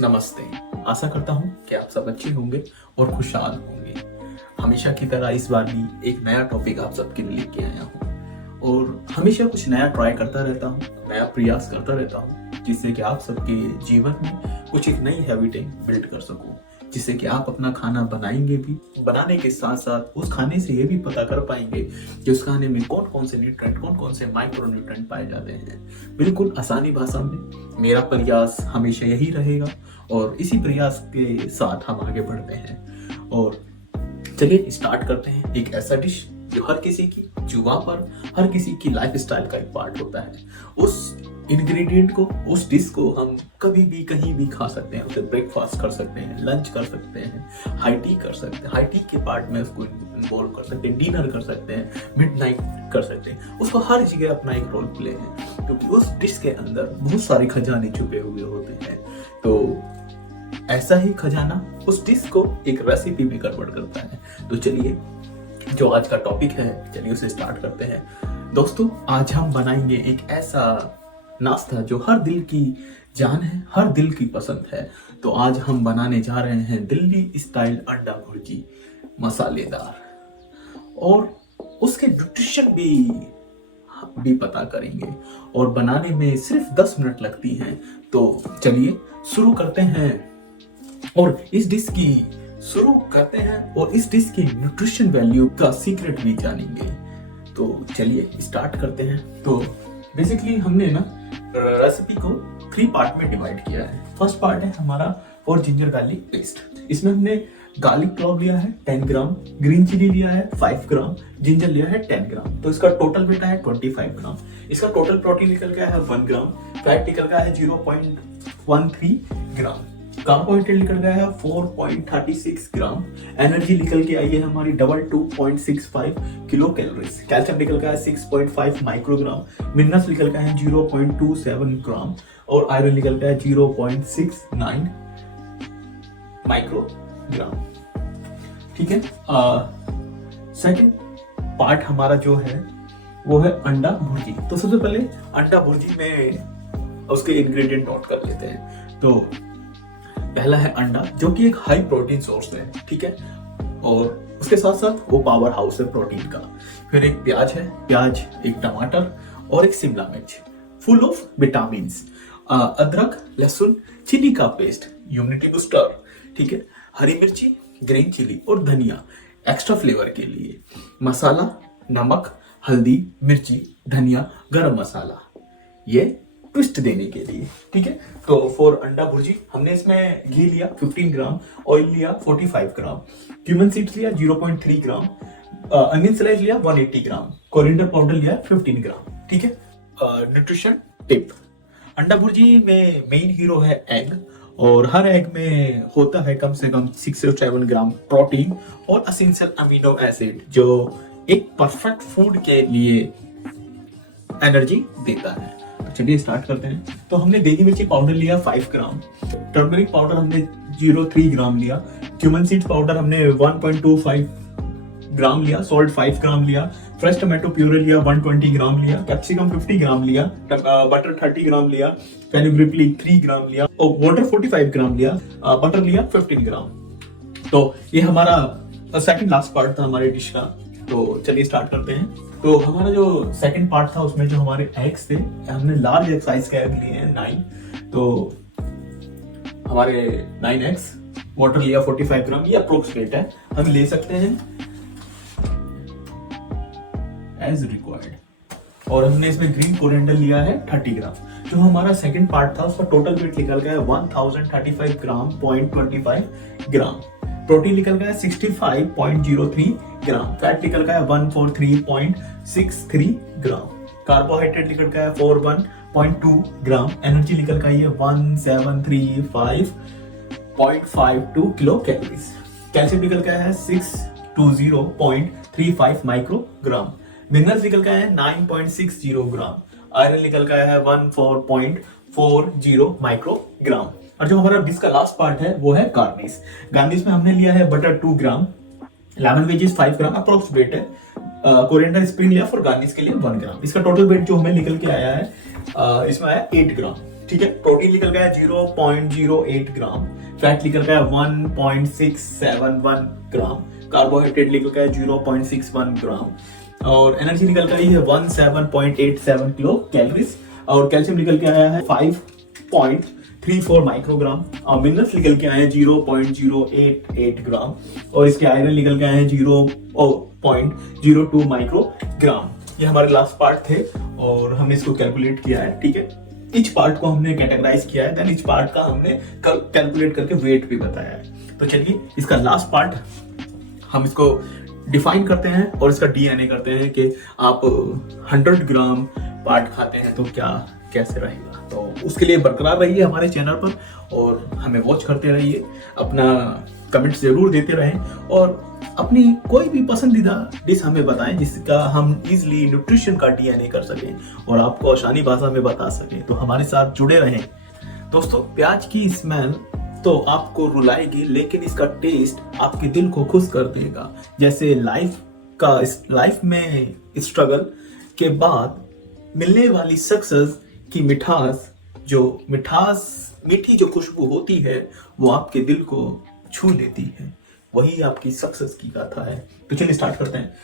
नमस्ते। आशा करता हूँ कि आप सब अच्छे होंगे और खुशहाल होंगे। हमेशा की तरह इस बार भी एक नया टॉपिक आप सबके लिए लेके आया हूँ और हमेशा कुछ नया ट्राई करता रहता हूँ, नया प्रयास करता रहता हूँ, जिससे कि आप सबके जीवन में कुछ एक नई हैबिटें बिल्ड कर सकूँ, जिससे कि आप अपना खाना बनाएंगे भी, बनाने के साथ साथ उस खाने से ये भी पता कर पाएंगे कि उस खाने में कौन कौन से न्यूट्रेंट, कौन कौन से माइक्रो न्यूट्रेंट पाए जाते हैं। बिल्कुल आसानी भाषा में मेरा प्रयास हमेशा यही रहेगा और इसी प्रयास के साथ हम आगे बढ़ते हैं। और चलिए स्टार्ट करते हैं। एक ऐसा डिश जो हर किसी की जुबान पर, हर किसी की लाइफस्टाइल का एक पार्ट होता है। उस इंग्रेडिएंट को, उस डिश को हम कभी भी कहीं भी खा सकते हैं। उसे ब्रेकफास्ट कर सकते हैं, लंच कर सकते हैं, हाई टी कर सकते हैं, हाई टी के पार्ट में उसको इन्वॉल्व कर सकते हैं, डिनर कर सकते हैं, मिडनाइट कर सकते हैं। उसको हर जगह अपना एक रोल प्ले है, क्योंकि उस डिश के अंदर बहुत सारे खजाने छुपे हुए होते हैं। तो ऐसा ही खजाना उस डिश को एक रेसिपी में कन्वर्ट करता है। तो चलिए, जो आज का टॉपिक है, चलिए उसे स्टार्ट करते हैं। दोस्तों, आज हम बनाएंगे एक ऐसा नाश्ता जो हर दिल की जान है, हर दिल की पसंद है। तो आज हम बनाने जा रहे हैं दिल्ली स्टाइल अंडा भुर्जी, मसालेदार, और उसके न्यूट्रिशन भी पता करेंगे। और बनाने में सिर्फ 10 मिनट लगती हैं। तो चलिए शुरू करते हैं और इस डिश की न्यूट्रिशन वैल्यू का सीक्रेट भी जानेंगे। तो चलिए स्टार्ट करते हैं। तो बेसिकली हमने ना रेसिपी को 3 पार्ट में डिवाइड किया है। फर्स्ट पार्ट है हमारा फॉर जिंजर गार्लिक पेस्ट। इसमें हमने गार्लिक क्लॉव लिया है 10 ग्राम, ग्रीन चिली लिया है 5 ग्राम, जिंजर लिया है 10 ग्राम। तो इसका टोटल वेट है 25 ग्राम। इसका टोटल प्रोटीन निकल गया है 1 ग्राम, फैट निकल गया है 0.13 ग्राम, कार्बोहाइड्रेट निकल गया है 4.36 ग्राम, एनर्जी निकल के आई है हमारी 2.65 किलो कैलोरीज, कैल्शियम निकल गया है 6.5 माइक्रोग्राम, मिनरल्स निकल गया है 0.27 ग्राम और आयरन निकल गया है 0.69 माइक्रोग्राम। ठीक है। सेकंड पार्ट हमारा जो है वो है अंडा भुर्जी। तो सबसे पहले अंडा भुर्जी में उसके इंग्रेडिएंट नोट कर लेते हैं। तो पहला है अंडा, जो कि एक हाई प्रोटीन सोर्स है। ठीक है। और उसके साथ साथ वो पावर हाउस है प्रोटीन का। फिर एक प्याज है, एक टमाटर और एक शिमला मिर्च, फुल ऑफ विटामिन। अदरक, लहसुन, चिली का पेस्ट, इम्यूनिटी बूस्टर। ठीक है। हरी मिर्ची, ग्रीन चिली और धनिया एक्स्ट्रा फ्लेवर के लिए। मसाला, नमक, हल्दी, मिर्ची, धनिया, गरम मसाला, ये ट्विस्ट देने के लिए। ठीक है। तो फॉर अंडा भुर्जी हमने इसमें घी लिया 15 ग्राम, ऑयल लिया 45 ग्राम, क्यूमन सीड्स लिया 0.3 ग्राम, अनियन स्लाइस लिया 180 ग्राम, कोरिएंडर पाउडर लिया 15 ग्राम। ठीक है। न्यूट्रिशन टिप, अंडा भुर्जी में मेन हीरो है एग, और हर एग में होता है कम से कम 6 से 7 ग्राम प्रोटीन और एसेंशियल अमीनो एसिड, जो एक परफेक्ट फूड के लिए एनर्जी देता है। तो चलिए स्टार्ट करते हैं। तो हमने देगी मिर्ची पाउडर लिया 5 ग्राम, टर्मरिक पाउडर हमने 0.3 ग्राम लिया, क्यूमन सीड्स पाउडर हमने 1.25 ग्राम लिया, सॉल्ट 5 ग्राम लिया, फ्रेश टोमेटो प्यूरे लिया 120 ग्राम लिया, कैप्सिकम 50 ग्राम लिया, बटर 30 ग्राम लिया, फेनुग्रीक 3 ग्राम लिया और वाटर 45 ग्राम लिया, बटर लिया 15 ग्राम। तो ये हमारा सेकंड लास्ट पार्ट था हमारे डिश का। तो चलिए स्टार्ट करते हैं। तो हमारा जो सेकंड पार्ट था उसमें जो हमारे एग्स थे, हमने लार्ज एग साइज के एग लिए हैं 9। तो हमारे 9 एग्स, वाटर लिया 45 ग्राम, ये अप्रोक्सीमेट है, हम ले सकते हैं एज रिक्वायर्ड। और हमने इसमें ग्रीन कोरिएंडर लिया है 30 ग्राम। जो हमारा सेकंड पार्ट था उसका टोटल वेट निकल गया है 1035 ग्राम, 0.25 ग्राम, प्रोटीन निकल गया है 65.03 ग्राम, फैट निकल गया है 143.63 ग्राम, कार्बोहाइड्रेट निकल गया है 41.2 ग्राम, एनर्जी निकल गई है 1735.52 किलो कैलोरीज, कैल्शियम निकल गया है 620.35 माइक्रोग्राम, मिनरल्स निकल गया है 9.60 ग्राम, आयरन निकल गया है 14.40 माइक्रोग्राम। और जो हमारा डिश का लास्ट पार्ट है वो है गार्निश। गार्निश में हमने लिया है बटर 2 ग्राम, लेमन वेजेस 5 ग्राम अप्रोक्सीमेट है, कोरिएंडर स्प्रिंग लिया फॉर गार्निश के लिए 1 ग्राम। इसका टोटल वेट जो हमें निकल के आया है इसमें आया 8 ग्राम। ठीक है। प्रोटीन निकल गया 0.08 ग्राम, फैट निकल गया 1.671 ग्राम, कार्बोहाइड्रेट निकल गया 0.61 ग्राम और एनर्जी निकल गई है 17.87 किलो कैलोरीज और कैल्शियम निकल के आया है 5.34 माइक्रोग्राम और मिनरल्स निकल के आए हैं 0.088 ग्राम और इसके आयरन निकल के आए हैं 0.02 माइक्रोग्राम। ये हमारे लास्ट पार्ट थे और हमने इसको कैलकुलेट किया है, ठीक है। इच पार्ट को हमने कैटेगराइज किया है, देन इच पार्ट का हमने कैलकुलेट करके वेट भी बताया है। तो चलिए इसका लास्ट पार्ट हम इसको डिफाइन करते हैं और इसका डीएनए करते हैं कि आप 100 ग्राम पार्ट खाते हैं तो क्या कैसे रहेगा। तो उसके लिए बरकरार रहिए हमारे चैनल पर और हमें वॉच करते रहिए, अपना कमेंट जरूर देते रहें और अपनी कोई भी पसंदीदा डिश हमें बताएं जिसका हम इजीली न्यूट्रिशन का डीएनए कर सकें और आपको आसानी भाषा में बता सकें। तो हमारे साथ जुड़े रहें। दोस्तों, प्याज की स्मेल तो आपको रुलाएगी लेकिन इसका टेस्ट आपके दिल को खुश कर देगा। जैसे लाइफ में स्ट्रगल के बाद मिलने वाली सक्सेस की मीठी जो खुशबू होती है वो आपके दिल को छू लेती है, वही आपकी सक्सेस की गाथा है। तो चलिए स्टार्ट करते हैं।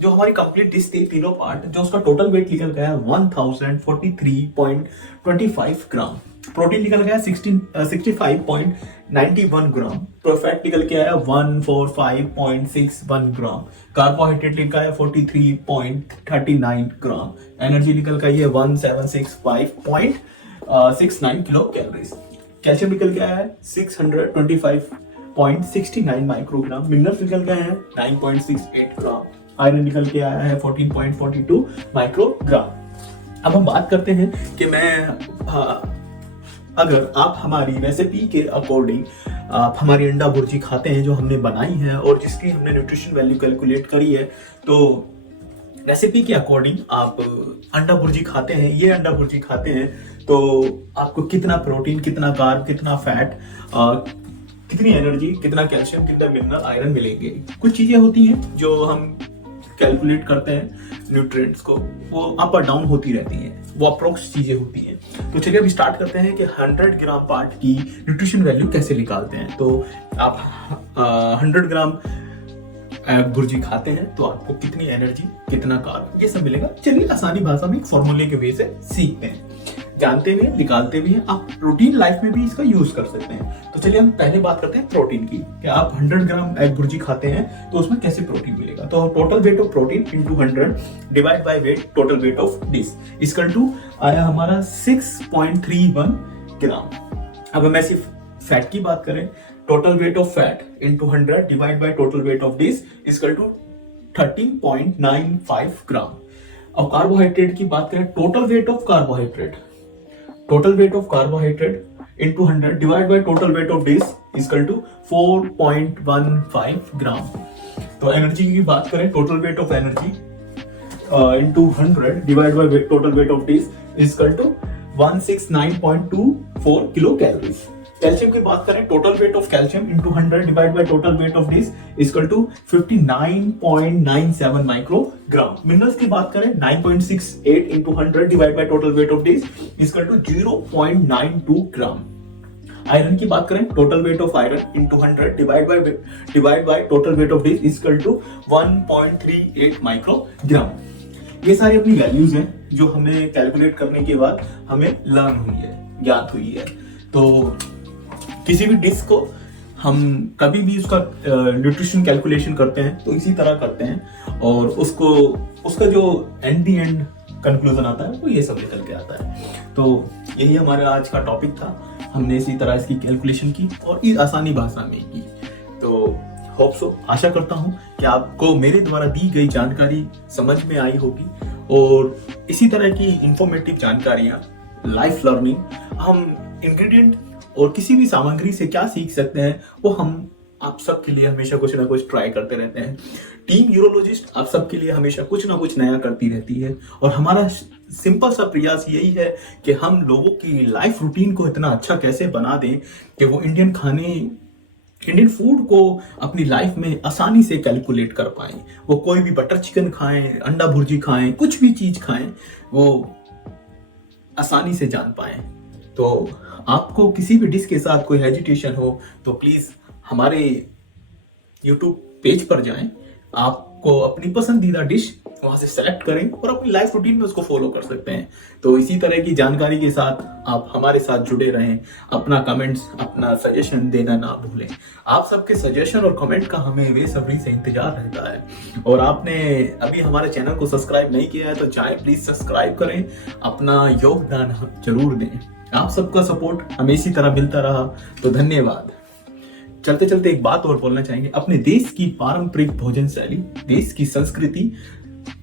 जो हमारी कंप्लीट डिश थी तीनों पार्ट, जो उसका टोटल वेट निकल गया 1043.25 ग्राम, प्रोटीन निकल गया 65.91 ग्राम, फैट निकल के आया 145.61 ग्राम, कार्बोहाइड्रेट निकल आया 43.39 ग्राम, एनर्जी निकल गई है 1765.69 किलो कैलोरीज, कैल्शियम निकल गया है 625.69 माइक्रोग्राम, मिनरल्स निकल गए हैं 9.68 ग्राम, आयरन निकल के आया है 14.42 माइक्रोग्राम। अब हम बात करते हैं कि अगर आप हमारी रेसिपी के अकॉर्डिंग आप हमारी अंडा भुर्जी खाते हैं जो हमने बनाई है और जिसकी हमने न्यूट्रिशन वैल्यू कैलकुलेट करी है, तो रेसिपी के अकॉर्डिंग आप अंडा भुर्जी खाते हैं, ये अंडा भुर्जी खाते हैं तो आपको कितना प्रोटीन, कितना कार्ब, कितना फैट, कितनी एनर्जी, कितना कैल्शियम, कितना मिनरल, आयरन मिलेंगे। कुछ चीजें होती हैं जो हम कैलकुलेट करते हैं न्यूट्रिएंट्स को, वो अप और डाउन होती रहती हैं, वो अप्रोक्स चीजें होती हैं। तो चलिए अभी स्टार्ट करते हैं कि 100 ग्राम पार्ट की न्यूट्रिशन वैल्यू कैसे निकालते हैं। तो आप 100 ग्राम भुर्जी खाते हैं तो आपको कितनी एनर्जी, कितना कार्ब, ये सब मिलेगा। चलिए आसानी भाषा में एक फॉर्मूले के वे से सीखते हैं, जानते भी हैं, निकालते भी हैं, आप रूटीन लाइफ में भी इसका यूज कर सकते हैं। तो चलिए हम पहले बात करते हैं प्रोटीन की, कि आप 100 ग्राम एग भुर्जी खाते हैं तो उसमें कैसे प्रोटीन मिलेगा। तो total weight of protein into 100 divide by weight total weight of dish equal to आया हमारा 6.31 ग्राम। अब हम ऐसी फैट की बात करें, total weight of fat into 100 divide by total weight of dish equal to 13.95 gram. अब कार्बोहाइड्रेट की बात करें, total weight of carbohydrate into 100 divided by total weight of dish is equal to 4.15 ग्राम। तो एनर्जी की बात करें, total weight of energy into 100 divided by total weight of dish is equal to 169.24 kilo calories. Calcium की बात करें, total weight of calcium into 100 divided by total weight of dish is equal to 59.97 microgram. Minerals की बात करें, 9.68 into 100 divided by total weight of dish is equal to 0.92 gram. Iron की बात करें, total weight of iron into 100 divide by total weight of dish is equal to 1.38 microgram. ये सारी अपनी values हैं जो हमें कैलकुलेट करने के बाद हमें लर्न हुई है, ज्ञात हुई है। तो किसी भी डिश को हम कभी भी उसका न्यूट्रिशन कैलकुलेशन करते हैं तो इसी तरह करते हैं और उसका जो एंड कंक्लूजन आता है वो ये सब निकल के आता है। तो यही हमारा आज का टॉपिक था, हमने इसी तरह इसकी कैलकुलेशन की और इस आसानी भाषा में की। तो होप सो, आशा करता हूँ कि आपको मेरे द्वारा दी गई जानकारी समझ में आई होगी और इसी तरह की इंफॉर्मेटिव जानकारियाँ, लाइफ लर्निंग, हम इंग्रेडिएंट और किसी भी सामग्री से क्या सीख सकते हैं वो हम आप सबके लिए हमेशा कुछ ना कुछ ट्राई करते रहते हैं। टीम यूरोलॉजिस्ट आप सबके लिए हमेशा कुछ ना कुछ नया करती रहती है और हमारा सिंपल सा प्रयास यही है कि हम लोगों की लाइफ रूटीन को इतना अच्छा कैसे बना दें कि वो इंडियन फूड को अपनी लाइफ में आसानी से कैलकुलेट कर पाएं। वो कोई भी बटर चिकन खाएं, अंडा भुर्जी खाएं, कुछ भी चीज खाएं, वो आसानी से जान पाएं तो आपको किसी भी डिश के साथ कोई हेजिटेशन हो तो प्लीज हमारे YouTube पेज पर जाएं, आपको अपनी पसंदीदा डिश वहां से सेलेक्ट करें और अपनी लाइफ रूटीन में उसको फॉलो कर सकते हैं। तो इसी तरह की जानकारी के साथ आप हमारे साथ जुड़े रहें। अपना कमेंट्स, अपना सजेशन देना ना भूलें। आप सबके सजेशन और कमेंट का हमें बेसब्री से इंतजार रहता है। और आपने अभी हमारे चैनल को सब्सक्राइब नहीं किया है तो जाएं प्लीज सब्सक्राइब करें, अपना योगदान जरूर दें। आप सबका सपोर्ट हमें इसी तरह मिलता रहा तो धन्यवाद। चलते चलते एक बात और बोलना चाहेंगे, अपने देश की पारंपरिक भोजन शैली, देश की संस्कृति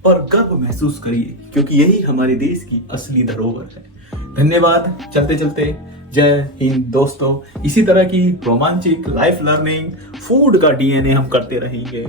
पर गर्व महसूस करिए, क्योंकि यही हमारे देश की असली धरोहर है। धन्यवाद। चलते चलते जय हिंद दोस्तों। इसी तरह की रोमांचिक लाइफ लर्निंग, फूड का DNA हम करते रहेंगे।